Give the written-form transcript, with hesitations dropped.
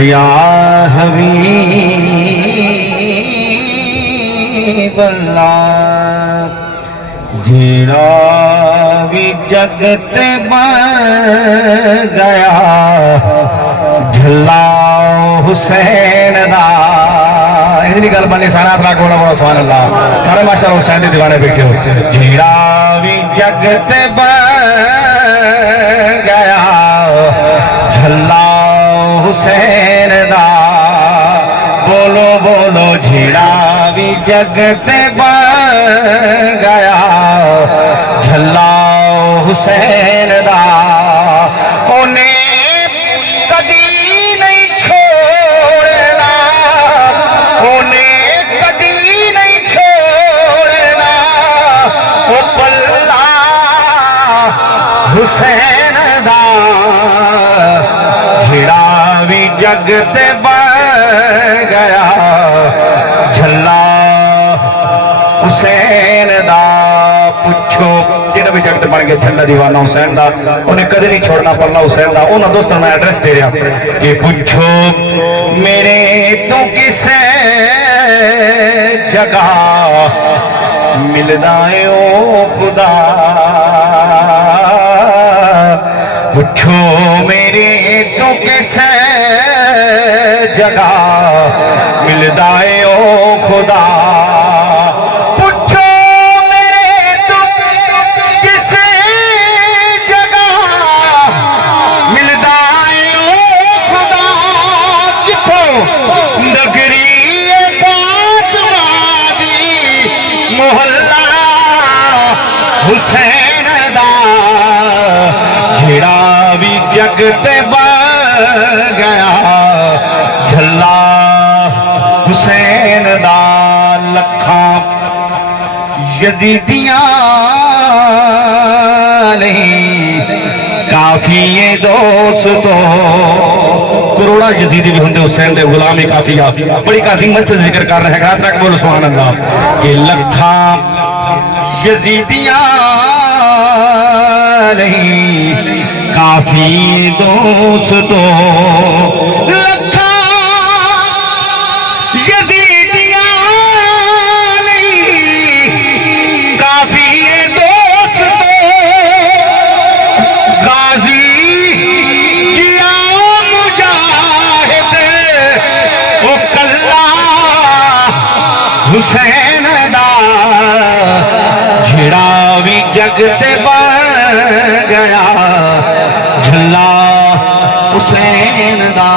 یا حبیب اللہ جیڑا بھی جگت بن گیا جھلا حسین دا اتنی گل بنی سارا اطلاق بولا بولا سبحان اللہ سارے ماشاءاللہ حسین دے دیوانے بیٹھے ہو جیڑا بھی جگت بن گیا جھلا حسین دا بولو بولو جھیڑا بھی جگت بن گیا جھلا حسین دا انہیں کدی نہیں چھوڑنا انہیں کدی نہیں چھوڑنا وہ پلہ حسین دا جھیڑا بھی جگت بن گیا جھلا حسین دا پوچھو جنہوں بھی جگت بن گیا جھلا دیوانہ حسین دا انہیں کدی نہیں چھوڑنا پڑنا حسین دا انہوں دوستوں میں ایڈریس دے رہا کہ پوچھو میرے تو کسے جگہ ملدا ہے او خدا پوچھو میرے تو کسے جگہ ملدا ہے او خدا پوچھو میرے تو کسے جگہ ملدا ہے او خدا جتھو نگری فاطمہ دی محلہ حسین دا جھیڑا بھی جگت بن گیا جھلا حسین دا لکھاں یزیدیاں نہیں کافی یہ دوستو کروڑا یزیدی بھی ہوندے حسین دے غلامی کافی بڑی کافی مست ذکر کر رہے گا تک بولو سبحان اللہ کہ لکھاں یزیدیاں نہیں کافی دوستو لکھاں یزیدیاں نہیں کافی دوستو غازی کیا مجاہد او کلا حسین دا جھیڑا بھی جگت بن گیا جھلا حسین دا